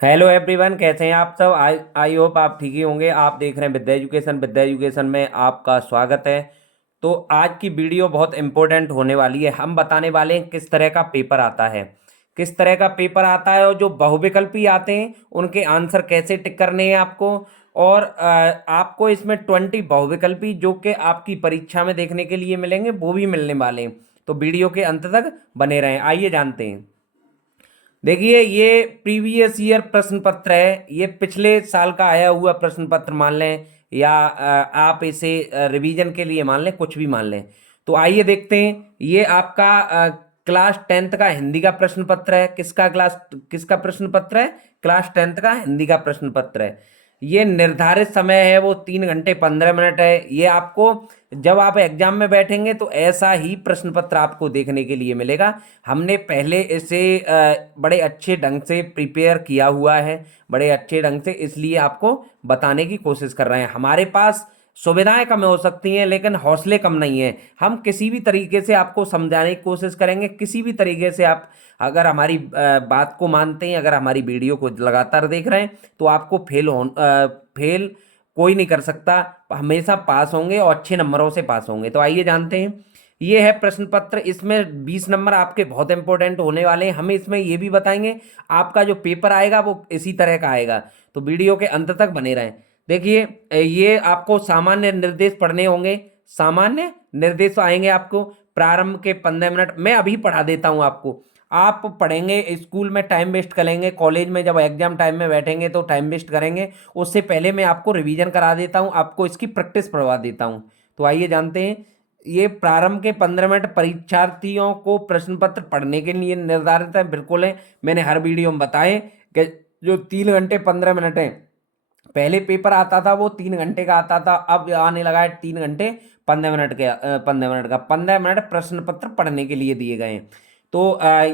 Hello everyone, कैसे हैं आप सब। आई होप आप ठीक ही होंगे। आप देख रहे हैं विद्या एजुकेशन में आपका स्वागत है। तो आज की वीडियो बहुत इंपॉर्टेंट होने वाली है। हम बताने वाले हैं किस तरह का पेपर आता है, किस तरह का पेपर आता है, और जो बहुविकल्पी आते हैं उनके आंसर कैसे टिक करने हैं आपको। और आपको इसमें 20 बहुविकल्पी जो कि आपकी परीक्षा में देखने के लिए मिलेंगे वो भी मिलने वाले हैं। तो वीडियो के अंत तक बने रहें। आइए जानते हैं। देखिए, ये प्रीवियस ईयर प्रश्न पत्र है। ये पिछले साल का आया हुआ प्रश्न पत्र मान लें, या आप इसे रिवीजन के लिए मान लें, कुछ भी मान लें। तो आइए देखते हैं। ये आपका क्लास 10th का हिंदी का प्रश्न पत्र है। किसका प्रश्न पत्र है? क्लास 10th का हिंदी का प्रश्न पत्र है। ये निर्धारित समय है वो 3 घंटे 15 मिनट है। ये आपको जब आप एग्जाम में बैठेंगे तो ऐसा ही प्रश्न पत्र आपको देखने के लिए मिलेगा। हमने पहले इसे बड़े अच्छे ढंग से प्रिपेयर किया हुआ है, बड़े अच्छे ढंग से, इसलिए आपको बताने की कोशिश कर रहे हैं। हमारे पास सुविधाएं कम हो सकती हैं लेकिन हौसले कम नहीं है। हम किसी भी तरीके से आपको समझाने की कोशिश करेंगे। किसी भी तरीके से आप अगर हमारी बात को मानते हैं, अगर हमारी वीडियो को लगातार देख रहे हैं, तो आपको फेल कोई नहीं कर सकता। हमेशा पास होंगे और अच्छे नंबरों से पास होंगे। तो आइए जानते हैं। ये है प्रश्न पत्र। इसमें 20 नंबर आपके बहुत इंपॉर्टेंट होने वाले हैं। हमें इसमें ये भी बताएंगे आपका जो पेपर आएगा वो इसी तरह का आएगा। तो वीडियो के अंत तक बने रहें। देखिए, ये आपको सामान्य निर्देश पढ़ने होंगे। सामान्य निर्देश आएंगे आपको। प्रारंभ के 15 मिनट मैं अभी पढ़ा देता हूँ आपको। आप पढ़ेंगे, स्कूल में टाइम वेस्ट करेंगे, कॉलेज में जब एग्जाम टाइम में बैठेंगे तो टाइम वेस्ट करेंगे। उससे पहले मैं आपको रिवीजन करा देता हूँ, आपको इसकी प्रैक्टिस करवा देता हूँ। तो आइए जानते हैं। ये प्रारंभ के 15 मिनट परीक्षार्थियों को प्रश्न पत्र पढ़ने के लिए निर्धारित है, बिल्कुल है। मैंने हर वीडियो में बताए कि जो 3 घंटे 15 मिनट है, पहले पेपर आता था वो 3 घंटे का आता था, अब आने लगा है 3 घंटे 15 मिनट के 15 मिनट का। 15 मिनट प्रश्न पत्र पढ़ने के लिए दिए गए हैं। तो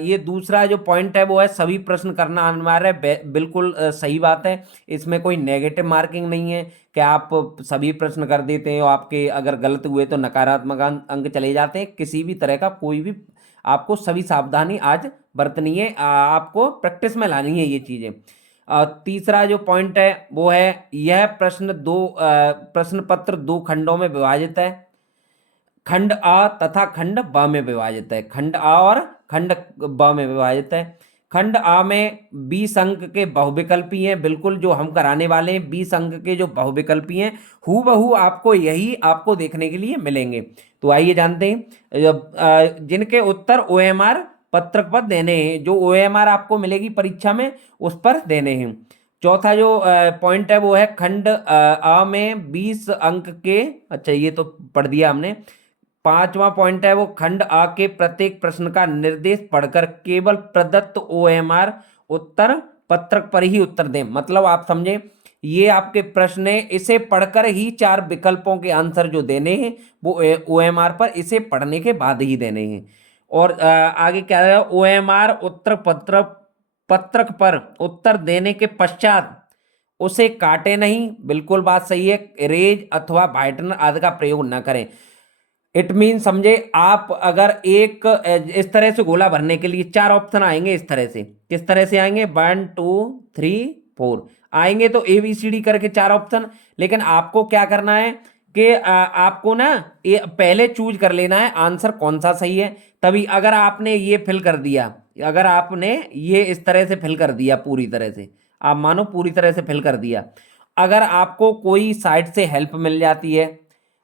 ये दूसरा जो पॉइंट है वो है सभी प्रश्न करना अनिवार्य है। बिल्कुल सही बात है। इसमें कोई नेगेटिव मार्किंग नहीं है कि आप सभी प्रश्न कर देते हैं और आपके अगर गलत हुए तो नकारात्मक अंक चले जाते हैं। किसी भी तरह का कोई भी, आपको सभी सावधानी आज बरतनी है। आपको प्रैक्टिस में लानी है ये चीज़ें। तीसरा जो पॉइंट है वो है, यह प्रश्न पत्र दो खंडों में विभाजित है। खंड अ तथा खंड ब में विभाजित है। खंड अ और खंड ब में विभाजित है। खंड अ में 20 अंक के बहुविकल्पी हैं। बिल्कुल जो हम कराने वाले हैं, 20 अंक के जो बहुविकल्पी हैं, हूबहू आपको यही आपको देखने के लिए मिलेंगे। तो आइए जानते हैं। जिनके उत्तर ओएमआर पत्रक पर देने हैं, जो ओएमआर आपको मिलेगी परीक्षा में उस पर देने हैं। चौथा जो पॉइंट है वो है खंड अ में 20 अंक के, अच्छा ये तो पढ़ दिया हमने। पांचवा पॉइंट है वो खंड आ के प्रत्येक प्रश्न का निर्देश पढ़कर केवल प्रदत्त ओएमआर उत्तर पत्रक पर ही उत्तर दें। मतलब आप समझे, ये आपके प्रश्न है, इसे पढ़कर ही 4 विकल्पों के आंसर जो देने हैं वो ओएमआर पर इसे पढ़ने के बाद ही देने हैं। और आगे क्या है, ओएमआर उत्तर पत्रक पत्रक पर उत्तर देने के पश्चात उसे काटे नहीं। बिल्कुल बात सही है। इरेज अथवा व्हाइटनर आदि का प्रयोग न करें। इट मीन समझे, आप अगर एक इस तरह से गोला भरने के लिए 4 ऑप्शन आएंगे। इस तरह से, किस तरह से आएंगे, 1 2 3 4 आएंगे। तो ABCD करके 4 ऑप्शन। लेकिन आपको क्या करना है कि आपको ना ये पहले चूज कर लेना है आंसर कौन सा सही है। तभी अगर आपने ये फिल कर दिया, अगर आपने ये इस तरह से फिल कर दिया, पूरी तरह से आप मानो पूरी तरह से फिल कर दिया, अगर आपको कोई साइड से हेल्प मिल जाती है,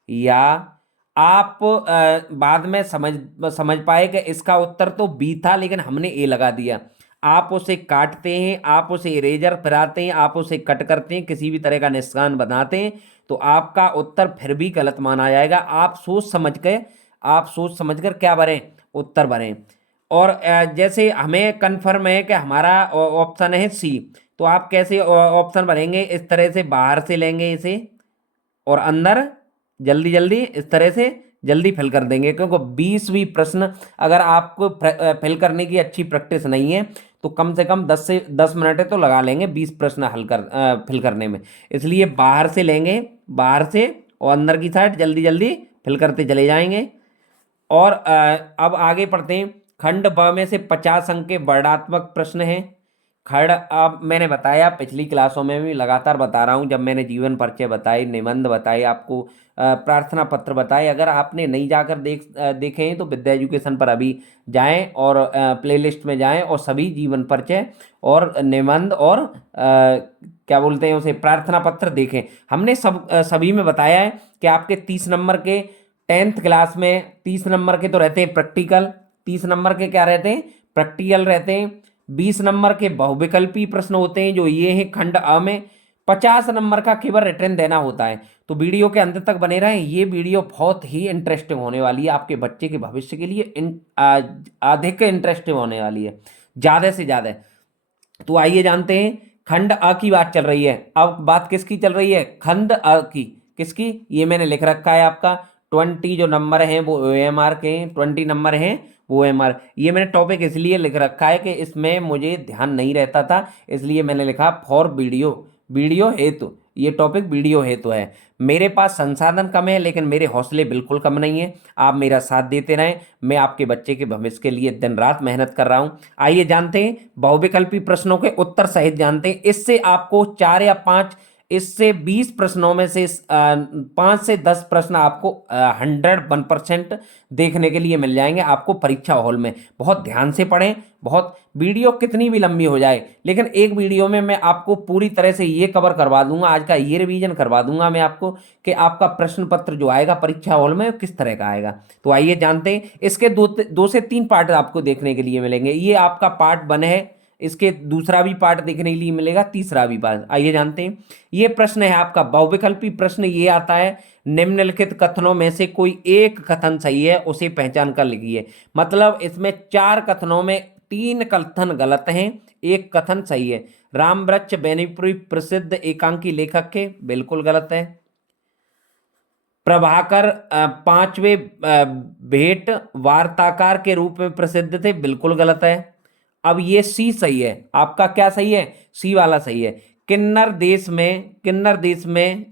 या आप बाद में समझ पाए कि इसका उत्तर तो बी था लेकिन हमने ए लगा दिया, आप उसे काटते हैं, आप उसे इरेजर फिराते हैं, आप उसे कट करते हैं, किसी भी तरह का निशान बनाते हैं, तो आपका उत्तर फिर भी गलत माना जाएगा। आप सोच समझ कर क्या भरें, उत्तर भरें। और जैसे हमें कन्फर्म है कि हमारा ऑप्शन है सी, तो आप कैसे ऑप्शन भरेंगे, इस तरह से बाहर से लेंगे इसे और अंदर जल्दी जल्दी इस तरह से जल्दी फिल कर देंगे। क्योंकि 20वीं प्रश्न अगर आपको फिल करने की अच्छी प्रैक्टिस नहीं है तो कम से कम 10 से 10 मिनट तो लगा लेंगे 20 प्रश्न फिल करने में। इसलिए बाहर से लेंगे, बाहर से, और अंदर की साइड जल्दी जल्दी फिल करते चले जाएंगे। और अब आगे पढ़ते हैं। खंड ब में से 50 अंक के वर्णात्मक प्रश्न हैं। खड़, अब मैंने बताया पिछली क्लासों में भी लगातार बता रहा हूँ, जब मैंने जीवन परिचय बताई, निबंध बताए आपको, प्रार्थना पत्र बताए, अगर आपने नहीं जाकर देखे हैं तो विद्या एजुकेशन पर अभी जाएं और प्लेलिस्ट में जाएं और सभी जीवन परिचय और निबंध और क्या बोलते हैं उसे, प्रार्थना पत्र देखें। हमने सभी में बताया है कि आपके 30 नंबर के 10th क्लास में 30 नंबर के तो रहते हैं प्रैक्टिकल, 30 नंबर के क्या रहते हैं, प्रैक्टिकल रहते हैं। 20 नंबर के बहुविकल्पी प्रश्न होते हैं जो ये हैं खंड अ में। 50 नंबर का केवल रिटर्न देना होता है। तो वीडियो के अंत तक बने रहें, ये वीडियो बहुत ही इंटरेस्टिंग होने वाली है, आपके बच्चे के भविष्य के लिए अधिक इंटरेस्टिंग होने वाली है, ज़्यादा से ज़्यादा। तो आइए जानते हैं, खंड अ की बात चल रही है। अब बात किसकी चल रही है, खंड अ की। किसकी, ये मैंने लिख रखा है आपका 20 जो नंबर हैं वो OMR के हैं, 20 नंबर हैं वो OMR। ये मैंने टॉपिक इसलिए लिख रखा है कि इसमें मुझे ध्यान नहीं रहता था, इसलिए मैंने लिखा फॉर वीडियो, वीडियो हेतु, ये टॉपिक वीडियो हेतु है। मेरे पास संसाधन कम है लेकिन मेरे हौसले बिल्कुल कम नहीं है। आप मेरा साथ देते रहें, मैं आपके बच्चे के भविष्य के लिए दिन रात मेहनत कर रहा हूं। आइए जानते हैं बहुविकल्पी प्रश्नों के उत्तर सहित जानते हैं। इससे आपको 4 या 5, इससे 20 प्रश्नों में से 5 से 10 प्रश्न आपको 101% देखने के लिए मिल जाएंगे आपको परीक्षा हॉल में। बहुत ध्यान से पढ़ें, बहुत, वीडियो कितनी भी लंबी हो जाए लेकिन एक वीडियो में मैं आपको पूरी तरह से ये कवर करवा दूंगा, आज का ये रिवीजन करवा दूंगा मैं आपको कि आपका प्रश्न पत्र जो आएगा परीक्षा हॉल में किस तरह का आएगा। तो आइए जानते हैं, इसके दो से तीन पार्ट आपको देखने के लिए मिलेंगे। ये आपका पार्ट 1 है, इसके दूसरा भी पार्ट देखने के लिए मिलेगा, तीसरा भी पार्ट। आइए जानते हैं, ये प्रश्न है आपका बहुविकल्पी प्रश्न। ये आता है, निम्नलिखित कथनों में से कोई एक कथन सही है, उसे पहचान कर लिखिए। मतलब इसमें 4 कथनों में 3 कथन गलत हैं, एक कथन सही है। रामवृक्ष बेनीपुरी प्रसिद्ध एकांकी लेखक के, बिल्कुल गलत है। प्रभाकर 5वें भेंट वार्ताकार के रूप में प्रसिद्ध थे, बिल्कुल गलत है। अब ये सी सही है, आपका क्या सही है, सी वाला सही है। किन्नर देश में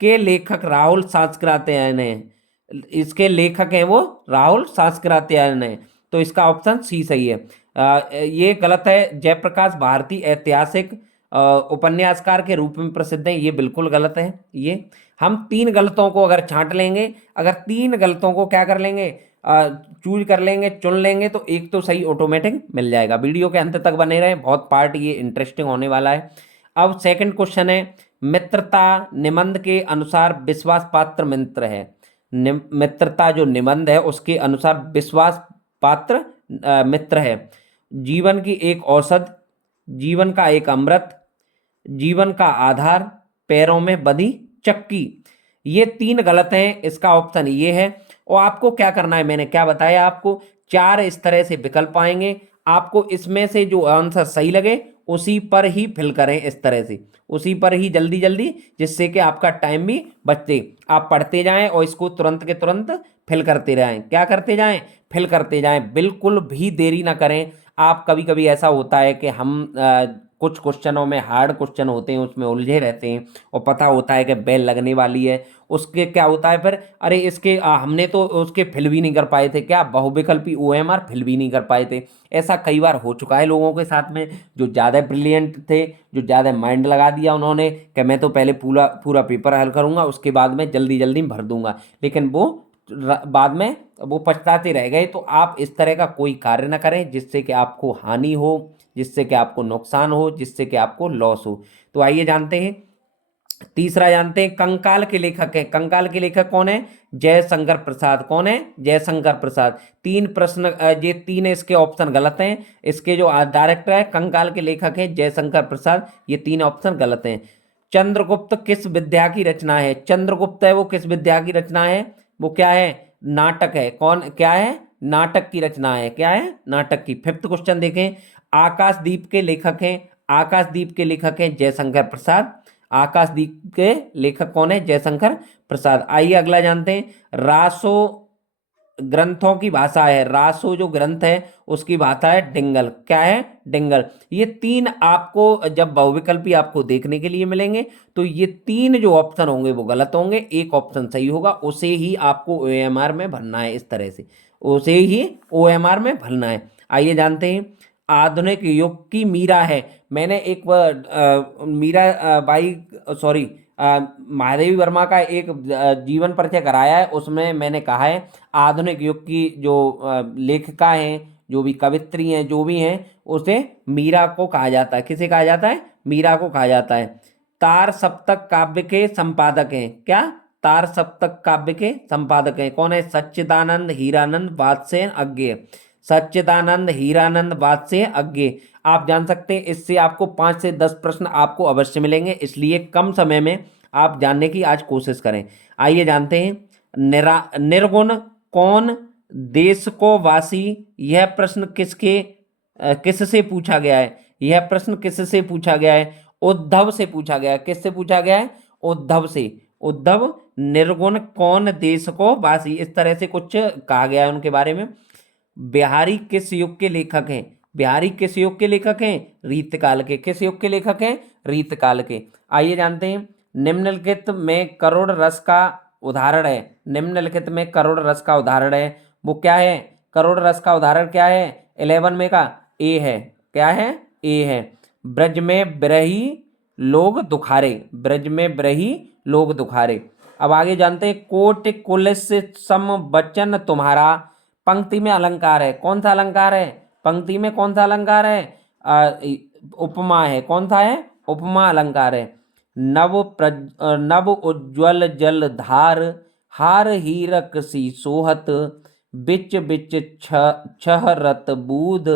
के लेखक राहुल सांस्कृत्यायन है, इसके लेखक हैं वो राहुल सांस्कृत्यायन है, तो इसका ऑप्शन सी सही है। ये गलत है। जयप्रकाश भारती ऐतिहासिक उपन्यासकार के रूप में प्रसिद्ध है, ये बिल्कुल गलत है। ये हम 3 गलतों को अगर छांट लेंगे, अगर 3 गलतों को क्या कर लेंगे, चूज कर लेंगे, चुन लेंगे, तो एक तो सही ऑटोमेटिक मिल जाएगा। वीडियो के अंत तक बने रहें, बहुत पार्ट ये इंटरेस्टिंग होने वाला है। अब सेकंड क्वेश्चन है, मित्रता निबंध के अनुसार विश्वास पात्र मित्र है। मित्रता जो निबंध है उसके अनुसार विश्वास पात्र मित्र है। जीवन की एक औषध, जीवन का एक अमृत, जीवन का आधार, पैरों में बंधी चक्की, ये 3 गलत हैं, इसका ऑप्शन ये है। और आपको क्या करना है, मैंने क्या बताया आपको, 4 इस तरह से विकल्प आएंगे, आपको इसमें से जो आंसर सही लगे उसी पर ही फिल करें, इस तरह से उसी पर ही जल्दी जल्दी, जिससे कि आपका टाइम भी बचते। आप पढ़ते जाएं और इसको तुरंत के तुरंत फिल करते रहें। क्या करते जाएं, फिल करते जाएं, बिल्कुल भी देरी ना करें। आप कभी कभी ऐसा होता है कि हम कुछ क्वेश्चनों में हार्ड क्वेश्चन होते हैं उसमें उलझे रहते हैं और पता होता है कि बेल लगने वाली है, उसके क्या होता है फिर, अरे इसके हमने तो उसके फिल भी नहीं कर पाए थे, क्या बहुविकल्पी OMR फिल भी नहीं कर पाए थे। ऐसा कई बार हो चुका है लोगों के साथ में, जो ज़्यादा ब्रिलियंट थे, जो ज़्यादा माइंड लगा दिया उन्होंने कि मैं तो पहले पूरा पूरा पेपर हल करूँगा, उसके बाद में जल्दी जल्दी भर दूंगा, लेकिन वो बाद में वो पछताते रह गए। तो आप इस तरह का कोई कार्य ना करें जिससे कि आपको हानि हो, जिससे कि आपको नुकसान हो, जिससे कि आपको लॉस हो। तो आइए जानते हैं, तीसरा जानते हैं, कंकाल के लेखक है। कंकाल के लेखक कौन है, जयशंकर प्रसाद। कौन है, जयशंकर प्रसाद। 3 प्रश्न, ये 3 इसके ऑप्शन गलत हैं। इसके जो डायरेक्टर है कंकाल के लेखक हैं जयशंकर प्रसाद, ये 3 ऑप्शन गलत हैं। चंद्रगुप्त किस विद्या की रचना है, चंद्रगुप्त है वो किस विद्या की रचना है, वो क्या है, नाटक है। कौन, क्या है, नाटक की रचना है। क्या है, नाटक की। 5th क्वेश्चन देखें, आकाशदीप के लेखक हैं, आकाशदीप के लेखक हैं जयशंकर प्रसाद। आकाशदीप के लेखक कौन है, जयशंकर प्रसाद। आइए अगला जानते हैं, रासो ग्रंथों की भाषा है, रासो जो ग्रंथ है उसकी भाषा है डिंगल। क्या है, डिंगल। ये 3 आपको जब बहुविकल्पी आपको देखने के लिए मिलेंगे तो ये 3 जो ऑप्शन होंगे वो गलत होंगे, एक ऑप्शन सही होगा, उसे ही आपको OMR में भरना है। इस तरह से उसे ही OMR में भरना है। आइए जानते हैं, आधुनिक युग की मीरा है। मैंने एक मीरा बाई, सॉरी, महादेवी वर्मा का एक जीवन परिचय कराया है, उसमें मैंने कहा है आधुनिक युग की जो लेखिका हैं, जो भी कवित्री हैं, जो भी हैं, उसे मीरा को कहा जाता है। किसे कहा जाता है? मीरा को कहा जाता है। तार सप्तक काव्य के संपादक हैं। क्या? तार सप्तक काव्य के संपादक हैं। कौन है? सच्चिदानंद हीरानंद वात्स्ययन अज्ञेय। सच्चिदानंद हीरानंद वात्स्ययन अज्ञेय। आप जान सकते हैं, इससे आपको 5 से 10 प्रश्न आपको अवश्य मिलेंगे, इसलिए कम समय में आप जानने की आज कोशिश करें। आइए जानते हैं। निर्गुण कौन देश को वासी? यह प्रश्न किससे पूछा गया है? यह प्रश्न किससे पूछा गया है? उद्धव से पूछा गया है। किससे पूछा गया है? उद्धव से। उद्धव, निर्गुण कौन देश को वासी, इस तरह से कुछ कहा गया है उनके बारे में। बिहारी किस युग के लेखक हैं? बिहारी किस युग के लेखक हैं? रीतकाल के। किस युग के लेखक हैं? रीतकाल के। आइए जानते हैं। निम्नलिखित में करुण रस का उदाहरण है। निम्नलिखित में करुण रस का उदाहरण है, वो क्या है? करुण रस का उदाहरण क्या है? 11 में का ए है। क्या है? ए है। ब्रज में बिरही लोग दुखारे। ब्रज में बिरही लोग दुखारे। अब आगे जानते हैं। कोटि कुलिस सम वचन तुम्हारा। पंक्ति में अलंकार है। कौन सा अलंकार है? पंक्ति में कौन सा अलंकार है? उपमा है। कौन सा है? उपमा अलंकार है। नव उज्ज्वल जल धार, हार हीरक सी सोहत, बिच बिच छहरत बूध,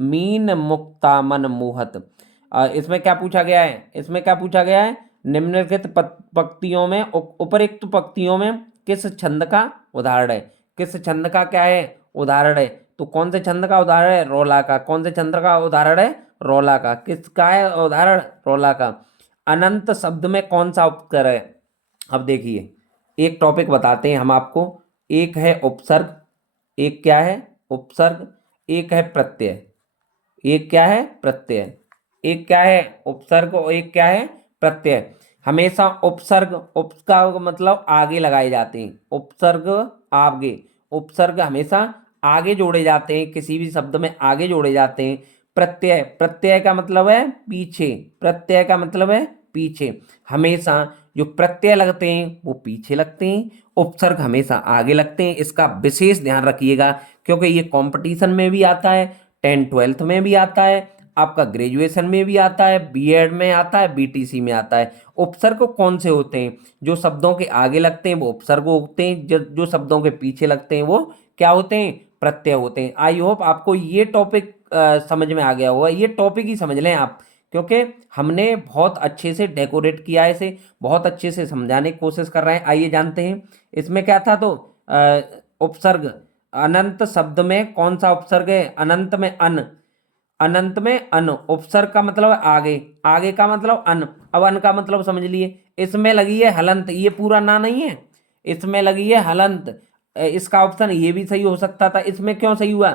मीन मुक्ता मन मोहत। इसमें क्या पूछा गया है? इसमें क्या पूछा गया है? निम्नलिखित पंक्तियों में, उपरोक्त पंक्तियों में किस छंद का उदाहरण है? किस छंद का क्या है? उदाहरण है। तो कौन से छंद का उदाहरण है? रोला का। कौन से छंद का उदाहरण है? रोला का। किसका है उदाहरण? रोला का। अनंत शब्द में कौन सा उपकर है? अब देखिए, एक टॉपिक बताते हैं हम आपको। एक है उपसर्ग, एक क्या है? उपसर्ग, एक है प्रत्यय। एक क्या है? प्रत्यय। एक क्या है? उपसर्ग और एक क्या है? प्रत्यय। हमेशा उपसर्ग, उप का मतलब आगे लगाए जाते हैं। उपसर्ग आगे, उपसर्ग हमेशा आगे जोड़े जाते हैं, किसी भी शब्द में आगे जोड़े जाते हैं। प्रत्यय, प्रत्यय का मतलब है पीछे। प्रत्यय का मतलब है पीछे। हमेशा जो प्रत्यय लगते हैं वो पीछे लगते हैं, उपसर्ग हमेशा आगे लगते हैं। इसका विशेष ध्यान रखिएगा, क्योंकि ये कंपटीशन में भी आता है, 10th-12th में भी आता है, आपका ग्रेजुएशन में भी आता है, बीएड में आता है, बीटीसी में आता है। उपसर्ग कौन से होते हैं? जो शब्दों के आगे लगते हैं वो उपसर्ग होते हैं, जो शब्दों के पीछे लगते हैं वो क्या होते हैं? प्रत्यय होते हैं। आई होप आपको ये टॉपिक समझ में आ गया होगा। ये टॉपिक ही समझ लें आप, क्योंकि हमने बहुत अच्छे से डेकोरेट किया है इसे, बहुत अच्छे से समझाने की कोशिश कर रहे हैं। आइए जानते हैं इसमें क्या था। तो उपसर्ग, अनंत शब्द में कौन सा उपसर्ग है? अनंत में अन। अनंत में अन, उपसर्ग का मतलब आगे, आगे का मतलब अन। अब अन का मतलब समझ लिए। इसमें लगी है हलंत, ये पूरा ना नहीं है, इसमें लगी है हलंत। इसका ऑप्शन ये भी सही हो सकता था। इसमें क्यों सही हुआ?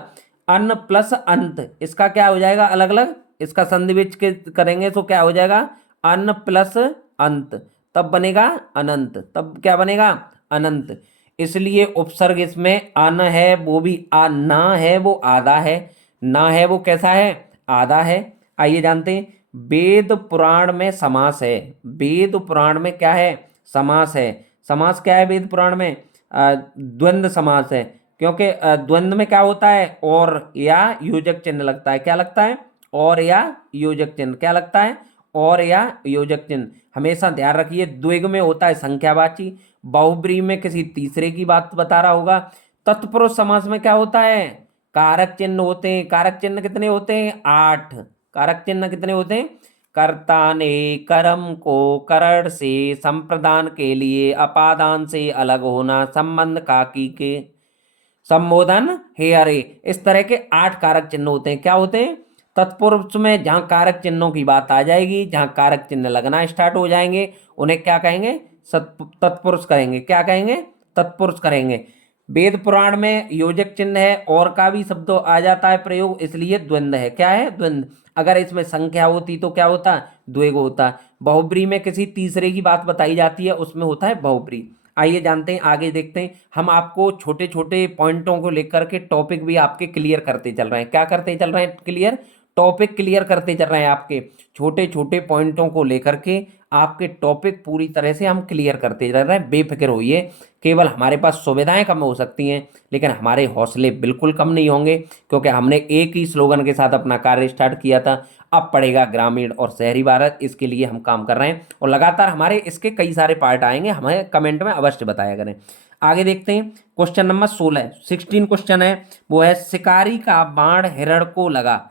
अन प्लस अंत, इसका क्या हो जाएगा? अलग अलग, इसका संधि विच्छ के करेंगे तो क्या हो जाएगा? अन प्लस अंत, तब बनेगा अनंत। तब क्या बनेगा? अनंत। इसलिए उपसर्ग इसमें अन है, वो भी आ ना है, वो आधा है। ना है वो कैसा है? आधा है। आइए जानते हैं। वेद पुराण में समास है। वेद पुराण में क्या है? समास है। समास क्या है वेद पुराण में? द्वंद्व समास है, क्योंकि द्वंद्व में क्या होता है? और या योजक चिन्ह लगता है। क्या लगता है? और या योजक चिन्ह। क्या लगता है? और या योजक चिन्ह। हमेशा ध्यान रखिए। द्विग में होता है संख्यावाची, बहुब्रीहि में किसी तीसरे की बात बता रहा होगा। तत्पुरुष समास में क्या होता है? कारक चिन्ह होते हैं। कारक चिन्ह कितने होते हैं? 8। कारक चिन्ह कितने होते हैं? कर्ता ने कर्म को करण से संप्रदान के लिए अपादान से अलग होना, संबंध काकी के संबोधन हे अरे, इस तरह के 8 कारक चिन्ह होते हैं। क्या होते हैं? तत्पुरुष में जहां कारक चिन्हों की बात आ जाएगी, जहां कारक चिन्ह लगना स्टार्ट हो जाएंगे, उन्हें क्या कहेंगे? तत्पुरुष करेंगे। क्या कहेंगे? तत्पुरुष करेंगे। वेद पुराण में योजक चिन्ह है, और का भी शब्द आ जाता है प्रयोग, इसलिए द्वंद्व है। क्या है? द्वंद्व। अगर इसमें संख्या होती तो क्या होता? द्विगु होता। बहुब्रीहि में किसी तीसरे की बात बताई जाती है, उसमें होता है बहुब्रीहि। आइए जानते हैं, आगे देखते हैं। हम आपको छोटे छोटे पॉइंटों को लेकर के टॉपिक भी आपके क्लियर करते चल रहे हैं। क्या करते चल रहे हैं? क्लियर टॉपिक क्लियर करते चल रहे हैं, आपके छोटे छोटे पॉइंटों को लेकर के आपके टॉपिक पूरी तरह से हम क्लियर करते चल रहे हैं। बेफिक्र होइए, केवल हमारे पास सुविधाएं कम हो सकती हैं लेकिन हमारे हौसले बिल्कुल कम नहीं होंगे, क्योंकि हमने एक ही स्लोगन के साथ अपना कार्य स्टार्ट किया था, अब पड़ेगा ग्रामीण और शहरी भारत। इसके लिए हम काम कर रहे हैं और लगातार हमारे इसके कई सारे पार्ट आएंगे, हमें कमेंट में अवश्य बताया करें। आगे देखते हैं क्वेश्चन नंबर 16 क्वेश्चन है, वो है शिकारी का बाण हिरण को लगा।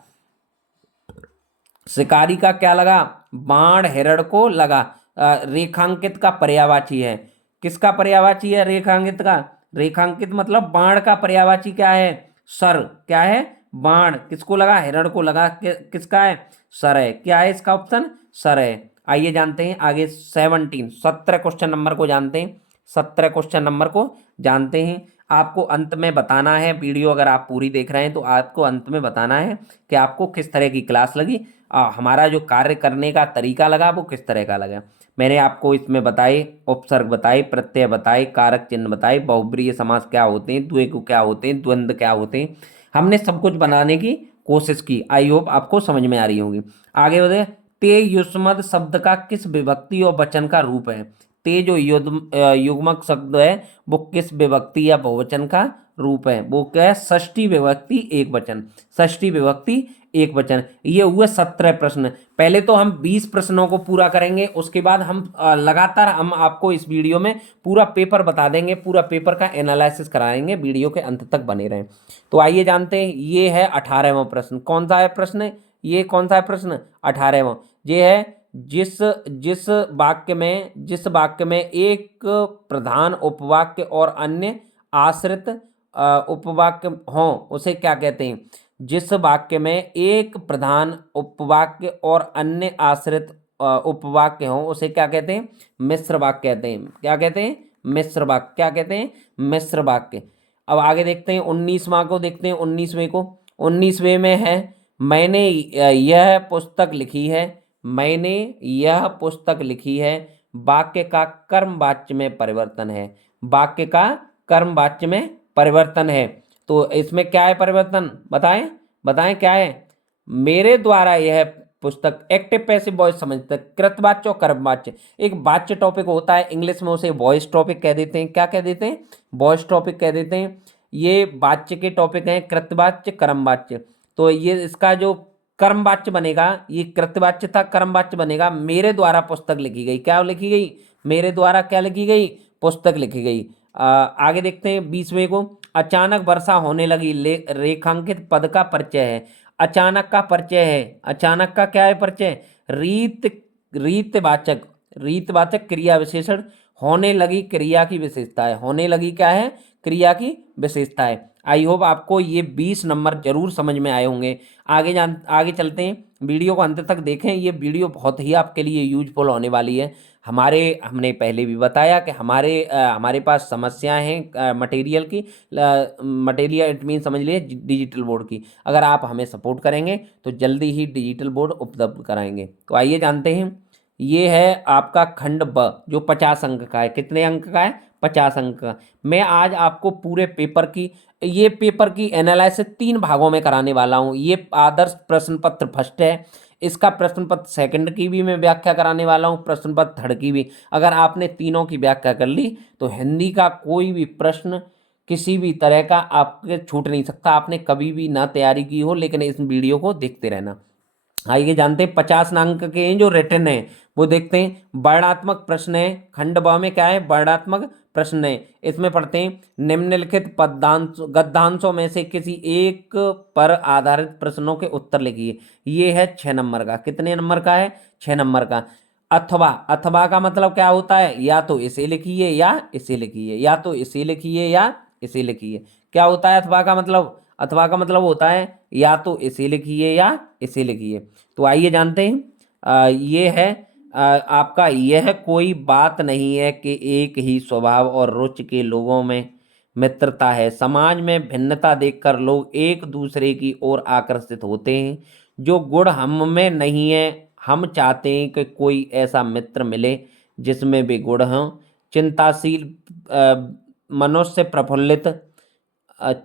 शिकारी का क्या लगा? बाण हिरण को लगा। रेखांकित का पर्यायवाची है। किसका पर्यायवाची है? रेखांकित का। रेखांकित मतलब बाण का पर्यायवाची क्या है? सर। क्या है? बाण किसको लगा? हिरण को लगा। किसका है? सर है। क्या है इसका ऑप्शन? सर है। आइए जानते हैं आगे 17 क्वेश्चन नंबर को जानते हैं। 17 क्वेश्चन नंबर को जानते हैं। आपको अंत में बताना है, वीडियो अगर आप पूरी देख रहे हैं तो आपको अंत में बताना है कि आपको किस तरह की क्लास लगी, हमारा जो कार्य करने का तरीका लगा वो किस तरह का लगा। मैंने आपको इसमें बताए, उपसर्ग बताए, प्रत्यय बताए, कारक चिन्ह बताए, बहुब्रीहि समास क्या होते हैं, द्विगु क्या होते हैं, द्वंद्व क्या होते हैं, हमने सब कुछ बनाने की कोशिश की। आई होप आपको समझ में आ रही होगी। आगे बढ़े। ते युष्मद शब्द का किस विभक्ति और वचन का रूप है? ते जो युग्मक शब्द है वो किस विभक्ति या बहुवचन का रूप है? वो क्या है? षष्ठी विभक्ति एक वचन। षष्ठी विभक्ति एक वचन। ये हुए 17 प्रश्न। पहले तो हम 20 प्रश्नों को पूरा करेंगे, उसके बाद हम लगातार हम आपको इस वीडियो में पूरा पेपर बता देंगे, पूरा पेपर का एनालिसिस कराएंगे। वीडियो के अंत तक बने रहें। तो आइए जानते हैं, ये है 18वां प्रश्न। कौन सा है प्रश्न? ये कौन सा है प्रश्न? 18वां। ये है जिस जिस वाक्य में एक प्रधान उपवाक्य और अन्य आश्रित उपवाक्य हों उसे क्या कहते हैं? जिस वाक्य में एक प्रधान उपवाक्य और अन्य आश्रित उपवाक्य हों उसे क्या कहते हैं? मिश्र वाक्य कहते हैं। क्या कहते हैं? मिश्र वाक्य। क्या कहते हैं? मिश्र वाक्य। अब आगे देखते हैं 19वां को, देखते हैं 19वें को। 19वें में है मैंने यह पुस्तक लिखी है। मैंने यह पुस्तक लिखी है वाक्य का कर्म वाच्य में परिवर्तन है। वाक्य का कर्म वाच्य में परिवर्तन है। तो इसमें क्या है परिवर्तन? बताएं बताएं क्या है? मेरे द्वारा यह पुस्तक, एक्टिव पैसिव वॉइस समझते हैं, कृतवाच्य और कर्मवाच्य। एक वाच्य टॉपिक होता है, इंग्लिश में उसे वॉइस टॉपिक कह देते हैं। क्या कह देते हैं? वॉइस टॉपिक कह देते हैं। ये वाच्य के टॉपिक हैं, कृतवाच्य कर्मवाच्य। तो ये इसका जो कर्मवाच्य बनेगा, ये कृतवाच्य था, कर्मवाच्य बनेगा मेरे द्वारा पुस्तक लिखी गई। क्या लिखी गई? मेरे द्वारा क्या लिखी गई? पुस्तक लिखी गई। आगे देखते हैं 20वें को। अचानक वर्षा होने लगी रेखांकित पद का परिचय है। अचानक का परिचय है। अचानक का क्या है परिचय? रीत रीतवाचक रीतवाचक क्रिया विशेषण। होने लगी क्रिया की विशेषता है। होने लगी क्या है? क्रिया की विशेषता है। आई होप आपको ये 20 नंबर जरूर समझ में आए होंगे। आगे चलते हैं, वीडियो को अंत तक देखें। ये वीडियो बहुत ही आपके लिए यूजफुल होने वाली है। हमने पहले भी बताया कि हमारे पास समस्याएं हैं मटेरियल की। मटेरियल इट मीन समझ लिए डिजिटल बोर्ड की। अगर आप हमें सपोर्ट करेंगे तो जल्दी ही डिजिटल बोर्ड उपलब्ध कराएंगे। तो आइए जानते हैं, ये है आपका खंड ब जो 50 अंक का है। कितने अंक का है? 50 अंक का। मैं आज आपको पूरे पेपर की एनालिसिस 3 भागों में कराने वाला हूँ। ये आदर्श प्रश्न पत्र फर्स्ट है, इसका प्रश्न पत्र सेकंड की भी मैं व्याख्या कराने वाला हूँ, प्रश्न पत्र थर्ड की भी। अगर आपने तीनों की व्याख्या कर ली तो हिंदी का कोई भी प्रश्न किसी भी तरह का आपके छूट नहीं सकता। आपने कभी भी ना तैयारी की हो, लेकिन इस वीडियो को देखते रहना। आइए जानते हैं 50 अंक के हैं जो रिटर्न है वो देखते हैं। वर्णात्मक प्रश्न है। खंड ब में क्या है? वर्णात्मक प्रश्न है। इसमें पढ़ते हैं, निम्नलिखित गद्यांशों में से किसी एक पर आधारित प्रश्नों के उत्तर लिखिए। ये है 6 नंबर का। कितने नंबर का है? 6 नंबर का। अथवा, अथवा का मतलब क्या होता है? या तो इसे लिखिए या इसे लिखिए, या तो इसे लिखिए या इसे लिखिए। क्या होता है अथवा का मतलब? अथवा का मतलब होता है या तो इसे लिखिए या इसे लिखिए। तो आइए जानते हैं, ये है आपका, यह कोई बात नहीं है कि एक ही स्वभाव और रुचि के लोगों में मित्रता है। समाज में भिन्नता देखकर लोग एक दूसरे की ओर आकर्षित होते हैं। जो गुण हम में नहीं है, हम चाहते हैं कि कोई ऐसा मित्र मिले जिसमें वे गुण हों। चिंताशील मनुष्य प्रफुल्लित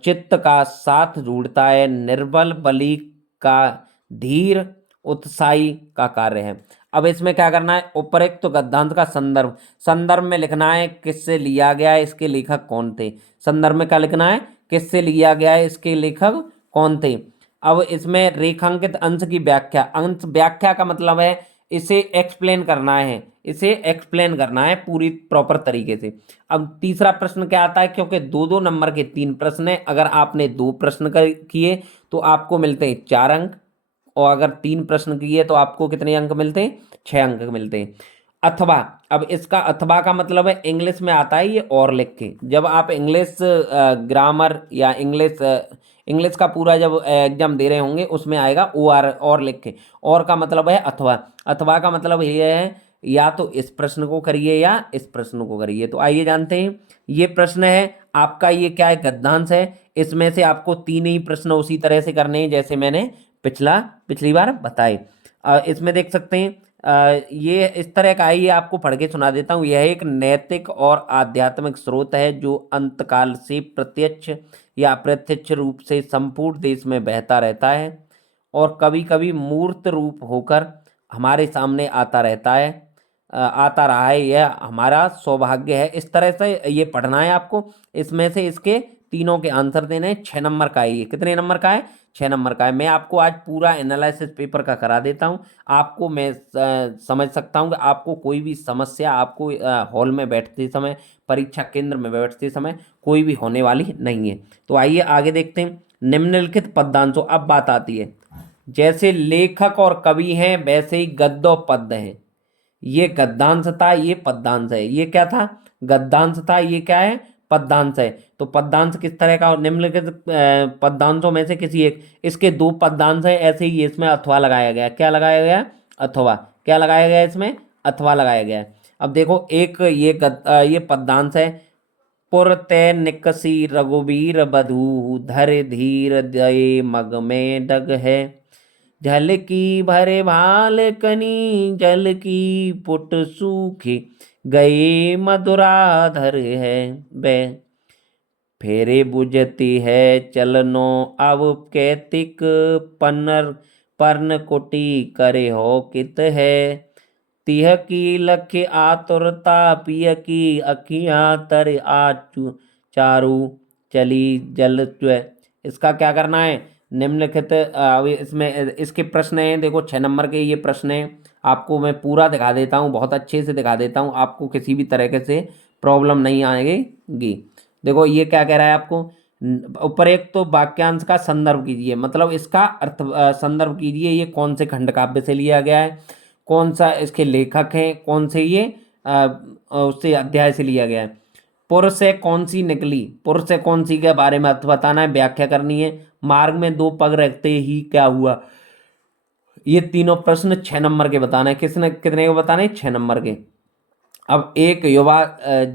चित्त का साथ ढूंढता है। निर्बल बलि का धीर उत्साही का कार्य है। अब इसमें क्या करना है, उपरोक्त तो गद्यांश का संदर्भ, संदर्भ में लिखना है किससे लिया गया है, इसके लेखक कौन थे। संदर्भ में क्या लिखना है, किससे लिया गया है, इसके लेखक कौन थे। अब इसमें रेखांकित अंश की व्याख्या, अंश व्याख्या का मतलब है इसे एक्सप्लेन करना है, इसे एक्सप्लेन करना है पूरी प्रॉपर तरीके से। अब तीसरा प्रश्न क्या आता है, क्योंकि दो दो नंबर के तीन प्रश्न है, अगर आपने दो प्रश्न किए तो आपको मिलते हैं 4 अंक, और अगर 3 प्रश्न किए तो आपको कितने अंक मिलते हैं, 6 अंक मिलते हैं। अथवा, अब इसका अथवा का मतलब है इंग्लिश में आता है ये और लिख के, जब आप इंग्लिश ग्रामर या इंग्लिश का पूरा जब एग्जाम दे रहे होंगे उसमें आएगा ओ आर, और लिख के। और का मतलब है अथवा, अथवा का मतलब ये है या तो इस प्रश्न को करिए या इस प्रश्न को करिए। तो आइए जानते हैं, ये प्रश्न है आपका, ये क्या है, गद्यांश है। इसमें से आपको 3 ही प्रश्न उसी तरह से करने हैं जैसे मैंने पिछली बार बताए। इसमें देख सकते हैं, ये इस तरह का है, ये आपको पढ़ के सुना देता हूँ। यह एक नैतिक और आध्यात्मिक स्रोत है जो अंतकाल से प्रत्यक्ष या अप्रत्यक्ष रूप से संपूर्ण देश में बहता रहता है और कभी कभी मूर्त रूप होकर हमारे सामने आता रहता है, आता रहा है। यह हमारा सौभाग्य है। इस तरह से ये पढ़ना है आपको। इसमें से इसके तीनों के आंसर देने हैं। 6 नंबर का है ये। कितने नंबर का है, 6 नंबर का है। मैं आपको आज पूरा एनालिसिस पेपर का करा देता हूँ। आपको मैं समझ सकता हूँ कि आपको कोई भी समस्या आपको हॉल में बैठते समय, परीक्षा केंद्र में बैठते समय कोई भी होने वाली नहीं है। तो आइए आगे देखते हैं। निम्नलिखित पद्यांशों, अब बात आती है, जैसे लेखक और कवि हैं वैसे ही गद्य और पद्य हैं। ये गद्यांश था, ये पद्यांश है। ये क्या था, गद्यांश था, ये क्या है, पद्यांश है। तो पद्यांश किस तरह का, निम्नलिखित पद्यांशों में से किसी एक, इसके 2 पद्यांश है, ऐसे ही इसमें अथवा लगाया गया। क्या लगाया गया, अथवा। क्या लगाया गया इसमें, अथवा लगाया गया है। अब देखो, एक ये पद्यांश है, पुर तै निकसी रघुबीर बधू धर धीर दये मग में डग है। जल की भरे भाल कनी जल की पुट सूखे गए मधुराधर है। बै फेरे बुझती है चलनो अब कैतिक पन्नर पर्ण कुटी करे हो कित है। तिह की लख आतुरता पिय की अखियाँ तर आचु चारू चली जल त्व। इसका क्या करना है, निम्नलिखित इसमें इसके प्रश्न हैं। देखो 6 नंबर के ये प्रश्न हैं। आपको मैं पूरा दिखा देता हूँ, बहुत अच्छे से दिखा देता हूँ, आपको किसी भी तरीके से प्रॉब्लम नहीं आएगी। देखो ये क्या कह रहा है आपको, ऊपर एक तो वाक्यांश का संदर्भ कीजिए, मतलब इसका अर्थ संदर्भ कीजिए। ये कौन से खंड काव्य से लिया गया है, कौन सा इसके लेखक हैं, कौन से ये उससे अध्याय से लिया गया है। पुर से कौन सी निकली, पुर से कौन सी के बारे में अर्थ बताना है, व्याख्या करनी है। मार्ग में 2 पग रखते ही क्या हुआ। ये तीनों प्रश्न 6 नंबर के बताना है। किसने कितने के बताने हैं, 6 नंबर के। अब एक युवा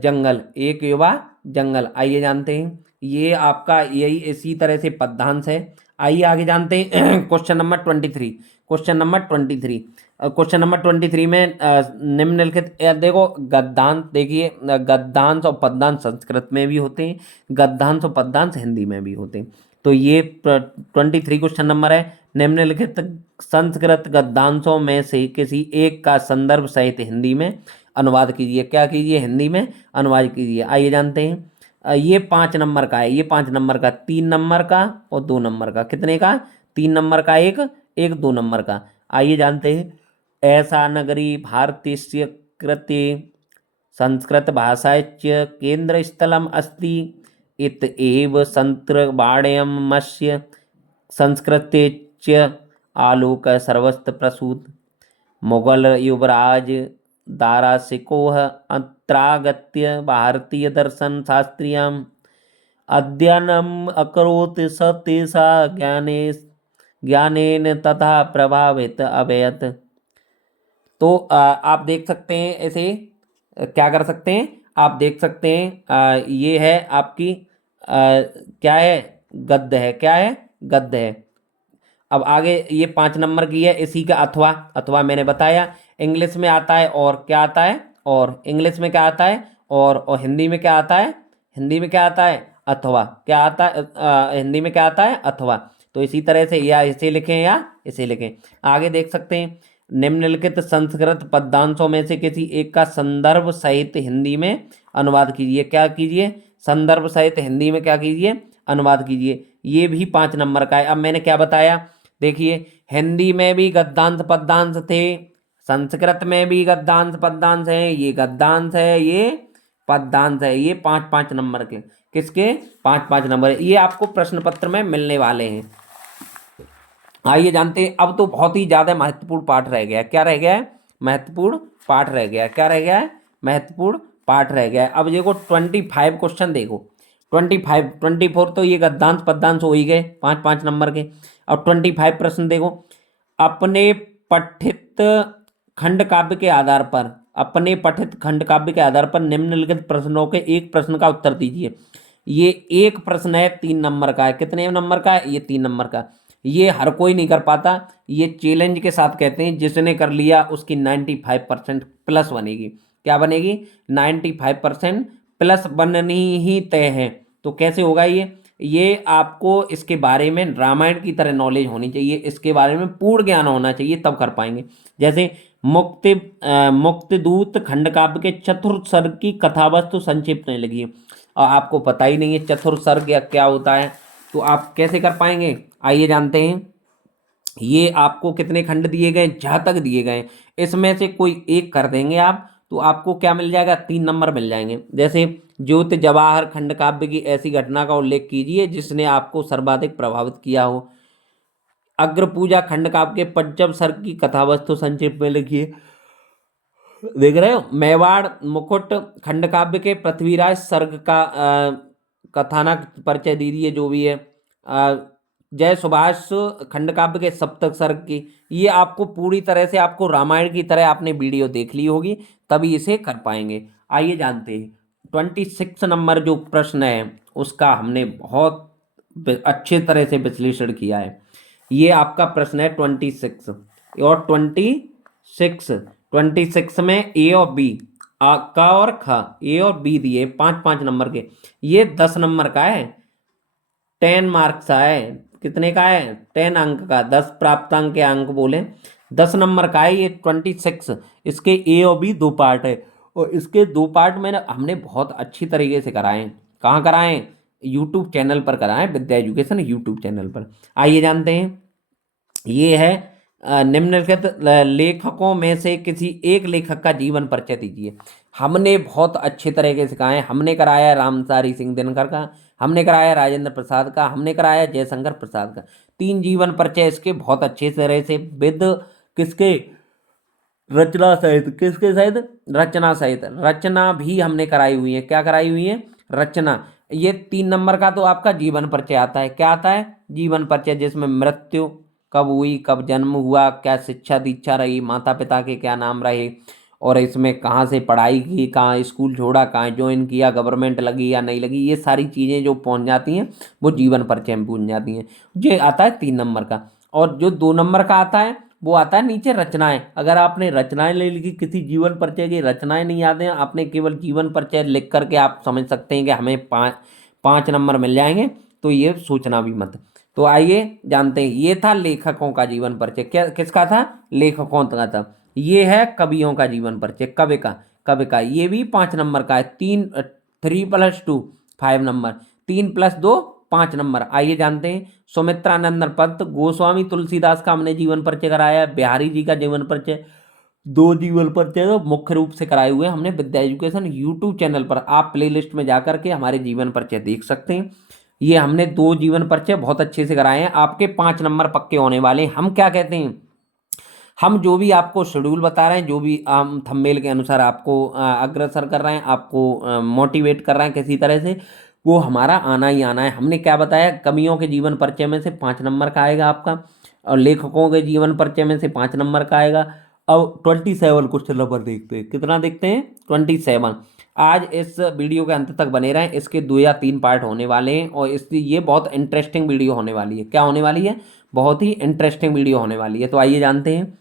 जंगल, एक युवा जंगल, आइए जानते हैं। ये आपका यही इसी तरह से पद्यांश है। आइए आगे जानते हैं। Question number 23, question number 23, question number 23 में निम्नलिखित देखो गद्यांश, देखिए गद्यांश और पद्यांश संस्कृत में भी होते हैं, गद्यांश और पद्यांश हिंदी में भी होते हैं। तो ये 23 क्वेश्चन नंबर है। निम्नलिखित संस्कृत गद्यांशों में से किसी एक का संदर्भ सहित हिंदी में अनुवाद कीजिए। क्या कीजिए, हिंदी में अनुवाद कीजिए। आइए जानते हैं। ये 5 नंबर का है, ये 5 नंबर का, 3 नंबर का और 2 नंबर का। कितने का, 3 नंबर का एक, एक 2 नंबर का। आइए जानते हैं। ऐसा नगरी भारतीय कृते संस्कृत भाषाच्य केंद्र स्थलम अस्ति इत एव संतृवाण्यमस्य संस्कृते च आलोक सर्वस्त्र प्रसूत। मुगल युवराज दारा सिकोह अत्रागत्य भारतीय दर्शन शास्त्रियम अध्ययनम अकरोत् स तेषा ज्ञानेन तथा प्रभावित अभयत। तो आप देख सकते हैं ऐसे क्या कर सकते हैं, आप देख सकते हैं ये है आपकी क्या है, गद्य है। क्या है, गद्य है। अब आगे ये 5 नंबर की है, इसी का अथवा, अथवा मैंने बताया इंग्लिश में आता है, और क्या आता है, और इंग्लिश में क्या आता है, और हिंदी में क्या आता है, हिंदी में क्या आता है, अथवा। क्या आता है हिंदी में क्या आता है, अथवा। तो इसी तरह से या इसे लिखें या इसे लिखें। आगे देख सकते हैं, निम्नलिखित संस्कृत पद्यांशों में से किसी एक का संदर्भ सहित हिंदी में अनुवाद कीजिए। क्या कीजिए? संदर्भ सहित हिंदी में क्या कीजिए? अनुवाद कीजिए। ये भी 5 नंबर का है। अब मैंने क्या बताया, देखिए, हिंदी में भी गद्यांश पद्यांश थे, संस्कृत में भी गद्यांश पद्यांश है, ये गद्यांश है, ये पद्यांश है, ये 5-5 नंबर के, किसके? 5-5 नंबर, ये आपको प्रश्न पत्र में मिलने वाले हैं। आइए जानते हैं, अब तो बहुत ही ज्यादा महत्वपूर्ण पाठ रह गया है। क्या रह गया है? महत्वपूर्ण पाठ रह गया है। क्या रह गया है? महत्वपूर्ण पाठ रह गया है। अब देखो 25 क्वेश्चन देखो, 25 24 तो ये गद्यांश पद्यांश हो ही गए 5-5 नंबर के। अब 25 प्रश्न देखो, अपने पठित खंड काव्य के आधार पर, अपने पठित खंड काव्य के आधार पर निम्नलिखित प्रश्नों के एक प्रश्न का उत्तर दीजिए। ये एक प्रश्न है 3 नंबर का है। कितने नंबर का है? ये 3 नंबर का। ये हर कोई नहीं कर पाता, ये चैलेंज के साथ कहते हैं, जिसने कर लिया उसकी 95% प्लस बनेगी। क्या बनेगी? 95% प्लस बननी ही तय है। तो कैसे होगा ये आपको इसके बारे में रामायण की तरह नॉलेज होनी चाहिए, इसके बारे में पूर्ण ज्ञान होना चाहिए, तब कर पाएंगे। जैसे मुक्तिदूत खंड काव्य के चतुर्थ सर्ग की कथावस्तु संक्षिप्त में लिखी है, और आपको पता ही नहीं है चतुर्थ सर्ग या क्या होता है, तो आप कैसे कर पाएंगे? आइए जानते हैं। ये आपको कितने खंड दिए गए? जहाँ तक दिए गए, इसमें से कोई एक कर देंगे आप, तो आपको क्या मिल जाएगा? 3 नंबर मिल जाएंगे। जैसे ज्योति जवाहर खंड काव्य की ऐसी घटना का उल्लेख कीजिए जिसने आपको सर्वाधिक प्रभावित किया हो। अग्र पूजा खंड काव्य के पंचम सर्ग की कथावस्तु संक्षेप में लिखिए। देख रहे हो, मेवाड़ मुकुट खंड काव्य के पृथ्वीराज सर्ग का कथानक परिचय दीजिए, जो भी है। जय सुभाष खंड काव्य के सप्तक सर्ग की, ये आपको पूरी तरह से, आपको रामायण की तरह आपने वीडियो देख ली होगी, तभी इसे कर पाएंगे। आइए जानते हैं 26 नंबर जो प्रश्न है उसका हमने बहुत अच्छे तरह से विश्लेषण किया है। ये आपका प्रश्न है 26, और 26 में ए और बी, का और ख, ए और बी दिए 5-5 नंबर के। ये 10 नंबर का है, 10 मार्क्स का है। कितने का है? 10 अंक का, 10 प्राप्तांक के अंक बोले, 10 नंबर का है ये 26। इसके ए और बी 2 पार्ट है, और इसके 2 पार्ट मैंने हमने बहुत अच्छी तरीके से कराए हैं। कहाँ कराए हैं? यूट्यूब चैनल पर कराए, विद्या एजुकेशन यूट्यूब चैनल पर। आइए जानते हैं, ये है निम्नलिखित लेखकों में से किसी एक लेखक का जीवन परिचय दीजिए। हमने बहुत अच्छे तरीके से सिखाए, हमने कराया रामसारी सिंह दिनकर का, हमने कराया राजेंद्र प्रसाद का, हमने कराया जयशंकर प्रसाद का। 3 जीवन परिचय इसके बहुत अच्छे तरह से, विद किसके? रचना सहित। किसके सहित? रचना सहित। रचना भी हमने कराई हुई है। क्या कराई हुई है? रचना। ये 3 नंबर का तो आपका जीवन परिचय आता है। क्या आता है? जीवन परिचय, जिसमें मृत्यु कब हुई, कब जन्म हुआ, क्या शिक्षा दीक्षा रही, माता पिता के क्या नाम रहे, और इसमें कहाँ से पढ़ाई की, कहाँ स्कूल छोड़ा, कहाँ ज्वाइन किया, गवर्नमेंट लगी या नहीं लगी, ये सारी चीज़ें जो पहुँच जाती हैं वो जीवन परिचय में पहुँच जाती हैं। ये आता है 3 नंबर का। और जो 2 नंबर का आता है वो आता है नीचे रचनाएं। अगर आपने रचनाएं ले लिखी, किसी जीवन परिचय की रचनाएं नहीं याद हैं, आपने केवल जीवन परिचय लिख करके आप समझ सकते हैं कि हमें 5 नंबर मिल जाएंगे, तो ये सोचना भी मत। तो आइए जानते हैं, ये था लेखकों का जीवन परिचय। क्या किसका था? लेखकों का था। ये है कवियों का जीवन परिचय, कवि का ये भी 5 नंबर का है। 3+2 5 नंबर, 3+2 5 नंबर। आइए जानते हैं, सुमित्रानंद पंत गोस्वामी तुलसीदास का हमने जीवन परिचय कराया है। बिहारी जी का जीवन परिचय, 2 जीवन परिचय तो मुख्य रूप से कराए हुए हमने विद्या एजुकेशन यूट्यूब चैनल पर। आप प्लेलिस्ट में जाकर के हमारे जीवन परिचय देख सकते हैं। ये हमने 2 जीवन परिचय बहुत अच्छे से कराए हैं, आपके 5 नंबर पक्के होने वाले हैं। हम क्या कहते हैं, हम जो भी आपको शेड्यूल बता रहे हैं, जो भी हम थंबनेल के अनुसार आपको अग्रसर कर रहे हैं, आपको मोटिवेट कर रहे हैं किसी तरह से, वो हमारा आना ही आना है। हमने क्या बताया, कवियों के जीवन परिचय में से 5 नंबर का आएगा आपका, और लेखकों के जीवन परिचय में से 5 नंबर का आएगा। अब 27 क्वेश्चन नंबर देखते हैं, कितना देखते हैं? 27। आज इस वीडियो के अंत तक बने रहें, इसके 2 या 3 पार्ट होने वाले हैं, और इसलिए ये बहुत इंटरेस्टिंग वीडियो होने वाली है। क्या होने वाली है? बहुत ही इंटरेस्टिंग वीडियो होने वाली है। तो आइए जानते हैं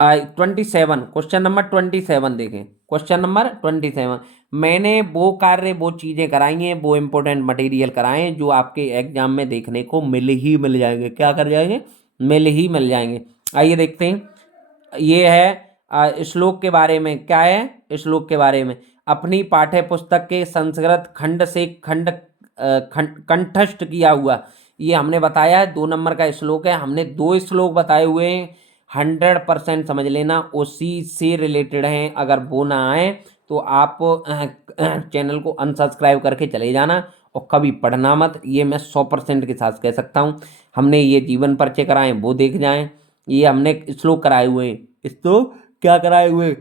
27, क्वेश्चन नंबर 27 देखें। क्वेश्चन नंबर 27, मैंने वो कार्य, वो चीज़ें कराई हैं, वो इंपॉर्टेंट मटेरियल कराए हैं जो आपके एग्जाम में देखने को मिल जाएंगे। क्या कर जाएंगे? मिल जाएंगे। आइए देखते हैं। ये है श्लोक के बारे में। क्या है श्लोक के बारे में? अपनी पाठ्य पुस्तक के संस्कृत खंड से कंठस्थ किया हुआ, ये हमने बताया है। 2 नंबर का श्लोक है। हमने 2 श्लोक बताए हुए हैं। 100% समझ लेना, उसी से रिलेटेड हैं। अगर वो ना आए तो आप चैनल को अनसब्सक्राइब करके चले जाना और कभी पढ़ना मत, ये मैं 100% के साथ कह सकता हूँ। हमने ये जीवन परिचय कराए वो देख जाएं। ये हमने श्लोक कराए हुए हैं। श्लोक क्या कराए हुए?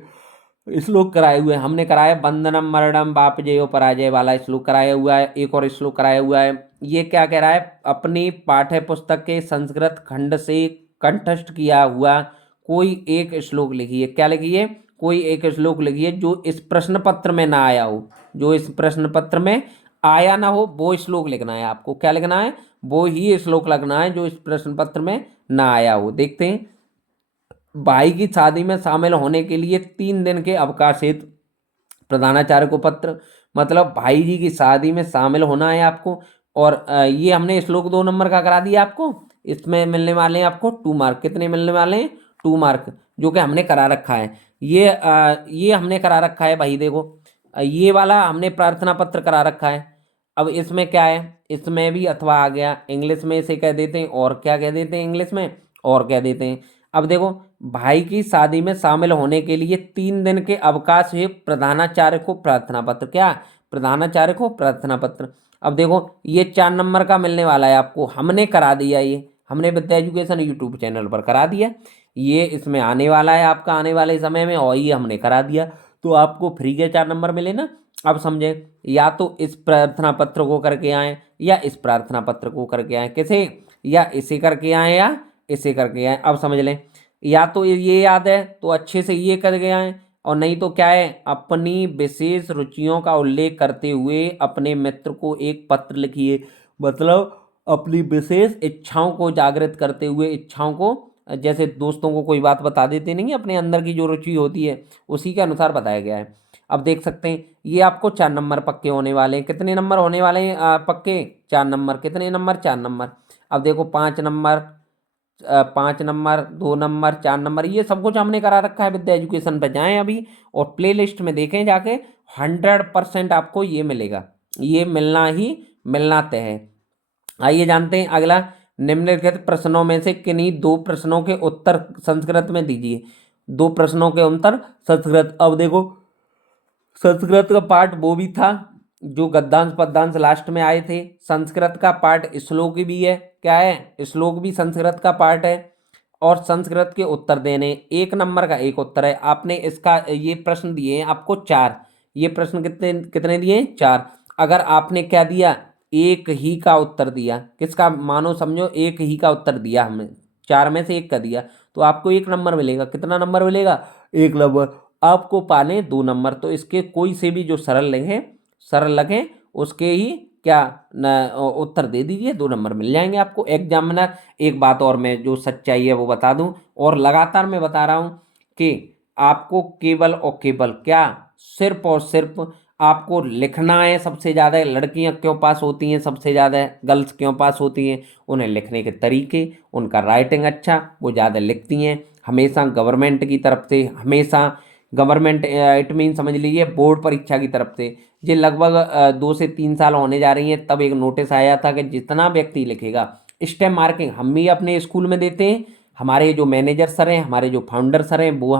श्लोक कराए हुए हमने कराया वंदनम मरणम बाप जयो पराजय वाला श्लोक कराया हुआ है। एक और श्लोक कराया हुआ है। ये क्या कह रहा है? अपनी पाठ्य पुस्तक के संस्कृत खंड से कंठस्थ किया हुआ कोई एक श्लोक लिखिए। क्या लिखिए? कोई एक श्लोक लिखिए जो इस प्रश्न पत्र में ना आया हो। जो इस प्रश्न पत्र में आया ना हो वो श्लोक लिखना है आपको। क्या लिखना है? वो ही श्लोक लिखना है जो इस प्रश्न पत्र में ना आया हो। देखते हैं। भाई की शादी में शामिल होने के लिए 3 दिन के अवकाश हेतु प्रधानाचार्य को पत्र। मतलब भाई जी की शादी में शामिल होना है आपको। और ये हमने श्लोक 2 नंबर का करा दिया आपको। इसमें मिलने वाले हैं आपको 2 मार्क। कितने मिलने वाले हैं? 2 मार्क, जो कि हमने करा रखा है। ये हमने करा रखा है भाई। देखो, ये वाला हमने प्रार्थना पत्र करा रखा है। अब इसमें क्या है? इसमें भी अथवा आ गया। इंग्लिश में इसे कह देते हैं और क्या कह देते हैं? इंग्लिश में और कह देते हैं। अब देखो, भाई की शादी में शामिल होने के लिए 3 दिन के अवकाश है प्रधानाचार्य को प्रार्थना पत्र। क्या? प्रधानाचार्य को प्रार्थना पत्र। अब देखो, ये 4 नंबर का मिलने वाला है आपको। हमने करा दिया, ये हमने विद्या एजुकेशन यूट्यूब चैनल पर करा दिया। ये इसमें आने वाला है आपका आने वाले समय में, और ये हमने करा दिया तो आपको फ्री के 4 नंबर मिले ना। अब समझे, या तो इस प्रार्थना पत्र को करके आए या इस प्रार्थना पत्र को करके आए। किसे? या इसे करके आए या इसे करके आए। अब समझ लें, या तो ये याद है तो अच्छे से ये कर गए हैं, और नहीं तो क्या है? अपनी विशेष रुचियों का उल्लेख करते हुए अपने मित्र को एक पत्र लिखिए। मतलब अपनी विशेष इच्छाओं को जागृत करते हुए, इच्छाओं को, जैसे दोस्तों को कोई बात बता देते नहीं, अपने अंदर की जो रुचि होती है उसी के अनुसार बताया गया है। अब देख सकते हैं, ये आपको 4 नंबर पक्के होने वाले हैं। कितने नंबर होने वाले हैं पक्के? 4 नंबर। कितने नंबर? 4 नंबर। अब देखो, 5 नंबर, 5 नंबर, 2 नंबर, 4 नंबर, ये सब कुछ हमने करा रखा है। विद्या एजुकेशन पे जाएं अभी और प्ले लिस्ट में देखें जाके। 100% आपको ये मिलेगा। ये मिलना ही मिलना तय है। आइए जानते हैं अगला। निम्नलिखित प्रश्नों में से किन्हीं 2 प्रश्नों के उत्तर संस्कृत में दीजिए। 2 प्रश्नों के उत्तर संस्कृत। अब देखो, संस्कृत का पार्ट वो भी था जो गद्यांश पद्यांश लास्ट में आए थे। संस्कृत का पार्ट श्लोक भी है। क्या है? श्लोक भी संस्कृत का पार्ट है। और संस्कृत के उत्तर देने, 1 नंबर का एक उत्तर है। आपने इसका ये प्रश्न दिए हैं आपको 4। ये प्रश्न कितने कितने दिए? 4। अगर आपने क्या दिया? एक ही का उत्तर दिया। किसका? मानो समझो एक ही का उत्तर दिया हमने, 4 में से 1 का दिया, तो आपको 1 नंबर मिलेगा। कितना नंबर मिलेगा? 1 नंबर। आपको पाले 2 नंबर। तो इसके कोई से भी जो सरल लगे उसके ही क्या उत्तर दे दीजिए, 2 नंबर मिल जाएंगे आपको। एग्जामिनर, एक बात और मैं जो सच्चाई है वो बता दूं, और लगातार मैं बता रहा हूं कि आपको केवल और केवल क्या, सिर्फ और सिर्फ आपको लिखना है। सबसे ज़्यादा लड़कियां क्यों पास होती हैं? सबसे ज़्यादा गर्ल्स क्यों पास होती हैं? उन्हें लिखने के तरीके, उनका राइटिंग अच्छा, वो ज़्यादा लिखती हैं। हमेशा गवर्नमेंट की तरफ से, हमेशा गवर्नमेंट इट मीन समझ लीजिए बोर्ड परीक्षा की तरफ से, ये लगभग 2 से 3 साल होने जा रही हैं, तब एक नोटिस आया था कि जितना व्यक्ति लिखेगा, स्टेम मार्किंग हम भी अपने स्कूल में देते हैं। हमारे जो मैनेजर सर हैं, हमारे जो फाउंडर सर हैं, वो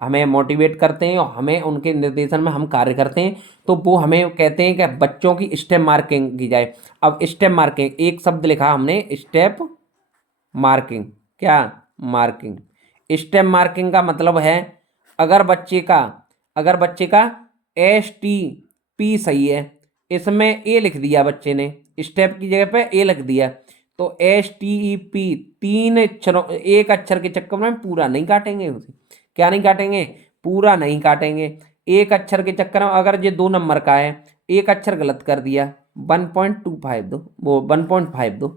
हमें मोटिवेट करते हैं और हमें उनके निर्देशन में हम कार्य करते हैं। तो वो हमें कहते हैं कि बच्चों की स्टेम मार्किंग की जाए। अब स्टेम मार्किंग, एक शब्द लिखा हमने, स्टेप मार्किंग। क्या? मार्किंग। स्टेम मार्किंग का मतलब है, अगर बच्चे का STP सही है, इसमें ए लिख दिया बच्चे ने, स्टेप की जगह पे ए लिख दिया, तो STEP 3 अक्षरों, एक अक्षर के चक्कर में पूरा नहीं काटेंगे उसे। क्या नहीं काटेंगे? पूरा नहीं काटेंगे। एक अक्षर के चक्कर में अगर ये 2 नंबर का है, एक अक्षर गलत कर दिया, 1.25 दो, वो 1.5 दो।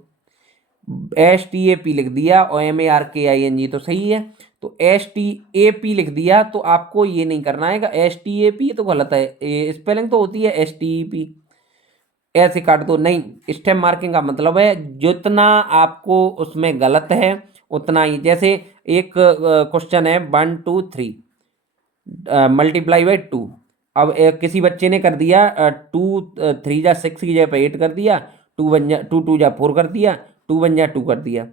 STAP लिख दिया और MARKING तो सही है, तो STAP लिख दिया तो आपको ये नहीं करना है। STAP तो गलत है, स्पेलिंग तो होती है STEP। ऐसे काट दो, नहीं। स्टेप मार्किंग का मतलब है जितना आपको उसमें गलत है उतना ही। जैसे एक क्वेश्चन है 1 2 3 मल्टीप्लाई बाय 2। अब किसी बच्चे ने कर दिया 2 3 जा 6 की जगह पे 8 कर दिया, 2 2 जा 4 कर दिया, 2 1 जा 2 कर दिया।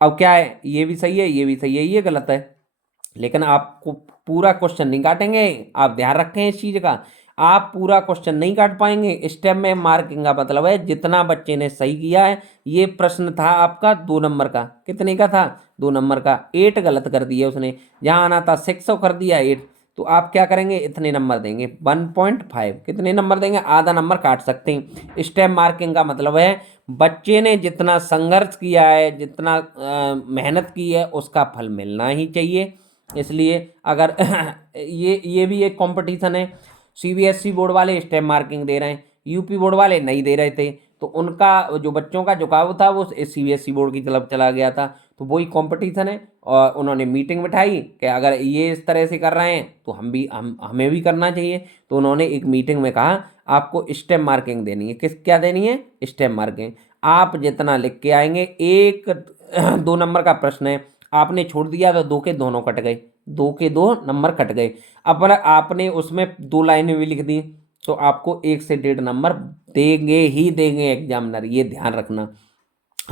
अब क्या है, ये भी सही है, ये भी सही है, ये गलत है। लेकिन आपको पूरा क्वेश्चन नहीं काटेंगे, आप ध्यान रखें इस चीज का। आप पूरा क्वेश्चन नहीं काट पाएंगे। स्टेप में मार्किंग का मतलब है जितना बच्चे ने सही किया है। ये प्रश्न था आपका 2 नंबर का, कितने का था, 2 नंबर का। 8 गलत कर दिए उसने, जहां आना था 6 कर दिया 8। तो आप क्या करेंगे, इतने नंबर देंगे 1.5। कितने नंबर देंगे, आधा नंबर काट सकते हैं। स्टेप मार्किंग का मतलब है बच्चे ने जितना संघर्ष किया है, जितना मेहनत की है, उसका फल मिलना ही चाहिए। इसलिए अगर ये भी एक कंपटीशन है। सीबीएसई बोर्ड वाले स्टेप मार्किंग दे रहे हैं, यूपी बोर्ड वाले नहीं दे रहे थे, तो उनका जो बच्चों का झुकाव था वो सीबीएसई बोर्ड की तरफ चला गया था। तो वही कंपटीशन है। और उन्होंने मीटिंग बिठाई कि अगर ये इस तरह से कर रहे हैं तो हमें भी करना चाहिए। तो उन्होंने एक मीटिंग में कहा आपको स्टेप मार्किंग देनी है। क्या देनी है, स्टेप मार्किंग। आप जितना लिख के आएंगे, एक 2 नंबर का प्रश्न है, आपने छोड़ दिया तो 2 के दोनों कट गए, 2 के 2 नंबर कट गए। अब आपने उसमें 2 लाइनें भी लिख दी तो आपको 1 से 1.5 नंबर देंगे ही देंगे एग्जामिनर, ये ध्यान रखना।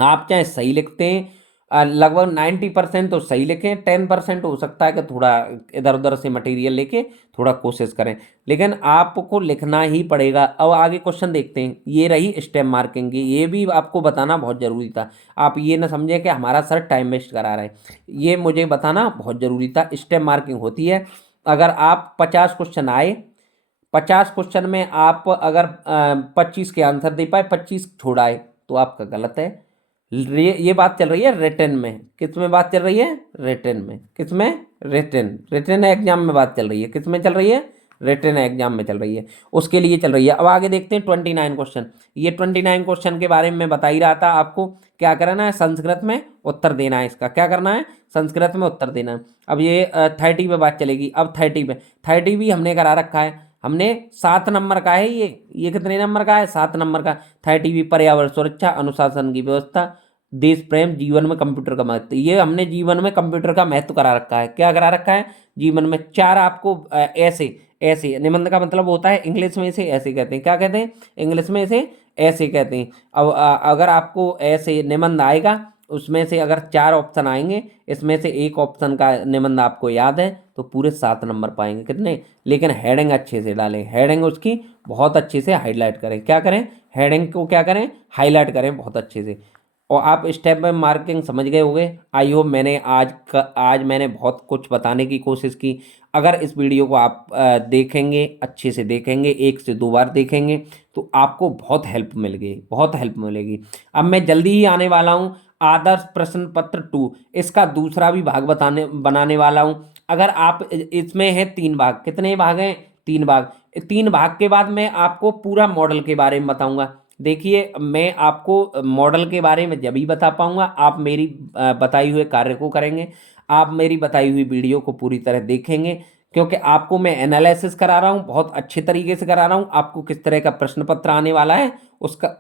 आप चाहे सही लिखते हैं, लगभग 90% तो सही लिखें, 10% हो सकता है कि थोड़ा इधर उधर से मटेरियल लेके थोड़ा कोशिश करें, लेकिन आपको लिखना ही पड़ेगा। अब आगे क्वेश्चन देखते हैं। ये रही स्टेप मार्किंग की, ये भी आपको बताना बहुत ज़रूरी था। आप ये ना समझें कि हमारा सर टाइम वेस्ट करा रहे हैं, ये मुझे बताना बहुत ज़रूरी था। स्टेप मार्किंग होती है, अगर आप 50 क्वेश्चन आए, 50 क्वेश्चन में आप अगर 25 के आंसर दे पाए, 25 छोड़ आए, तो आपका गलत है। ये बात चल रही है रिटन में। किस में बात चल रही है, रिटन में। किस में, रिटन। रिटन एग्जाम में बात चल रही है, किस में चल रही है, रिटन एग्जाम में चल रही है, उसके लिए चल रही है। अब आगे देखते हैं 29 क्वेश्चन। ये 29 क्वेश्चन के बारे में मैं बता ही रहा था आपको। क्या करना है, संस्कृत में उत्तर देना है इसका। क्या करना है, संस्कृत में उत्तर देना है। अब ये 30 पे बात चलेगी। अब 30 पे, 30 भी हमने करा रखा है। हमने 7 नंबर का है ये कितने नंबर का है, 7 नंबर का। 30 भी पर्यावरण सुरक्षा, अनुशासन की व्यवस्था, देश प्रेम, जीवन में कंप्यूटर का महत्व। ये हमने जीवन में कंप्यूटर का महत्व करा रखा है। क्या करा रखा है, जीवन में। 4 आपको ऐसे ऐसे निबंध का मतलब होता है इंग्लिश में इसे ऐसे कहते हैं। क्या कहते हैं, इंग्लिश में इसे ऐसे कहते हैं। अब अगर आपको ऐसे निबंध आएगा, उसमें से अगर 4 ऑप्शन आएंगे, इसमें से एक ऑप्शन का निबंध आपको याद है, तो पूरे 7 नंबर पाएंगे। कितने, लेकिन हेडिंग अच्छे से डालें, हेडिंग उसकी बहुत अच्छे से हाईलाइट करें। क्या करें, हेडिंग को क्या करें, हाईलाइट करें बहुत अच्छे से। और आप स्टेप बाय मार्किंग समझ गए होंगे। आई होप मैंने आज मैंने बहुत कुछ बताने की कोशिश की। अगर इस वीडियो को आप देखेंगे, अच्छे से देखेंगे, 1 से 2 बार देखेंगे, तो आपको बहुत हेल्प मिल गई, बहुत हेल्प मिलेगी। अब मैं जल्दी ही आने वाला हूँ आदर्श प्रश्न पत्र 2, इसका दूसरा भी भाग बनाने वाला हूँ। अगर आप इसमें है 3 भाग, कितने भाग हैं, 3 भाग। 3 भाग के बाद मैं आपको पूरा मॉडल के बारे में बताऊंगा। देखिए, मैं आपको मॉडल के बारे में जब ही बता पाऊंगा, आप मेरी बताई हुए कार्य को करेंगे, आप मेरी बताई हुई वीडियो को पूरी तरह देखेंगे। क्योंकि आपको मैं एनालिसिस करा रहा हूँ, बहुत अच्छे तरीके से करा रहा हूँ। आपको किस तरह का प्रश्न पत्र आने वाला है उसका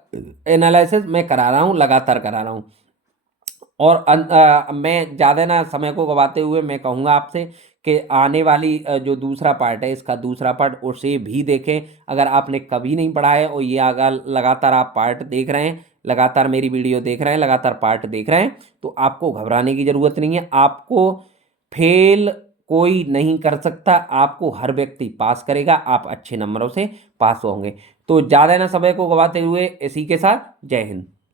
एनालिसिस मैं करा रहा हूँ, लगातार करा रहा हूँ। और मैं ज़्यादा ना समय को गवाते हुए मैं कहूँगा आपसे कि आने वाली जो दूसरा पार्ट है, इसका दूसरा पार्ट उसे भी देखें। अगर आपने कभी नहीं पढ़ा है और ये अगर लगातार आप पार्ट देख रहे हैं, लगातार मेरी वीडियो देख रहे हैं, लगातार पार्ट देख रहे हैं, तो आपको घबराने की ज़रूरत नहीं है। आपको फेल कोई नहीं कर सकता, आपको हर व्यक्ति पास करेगा, आप अच्छे नंबरों से पास होंगे। तो ज़्यादा ना समय को गवाते हुए इसी के साथ जय हिंद।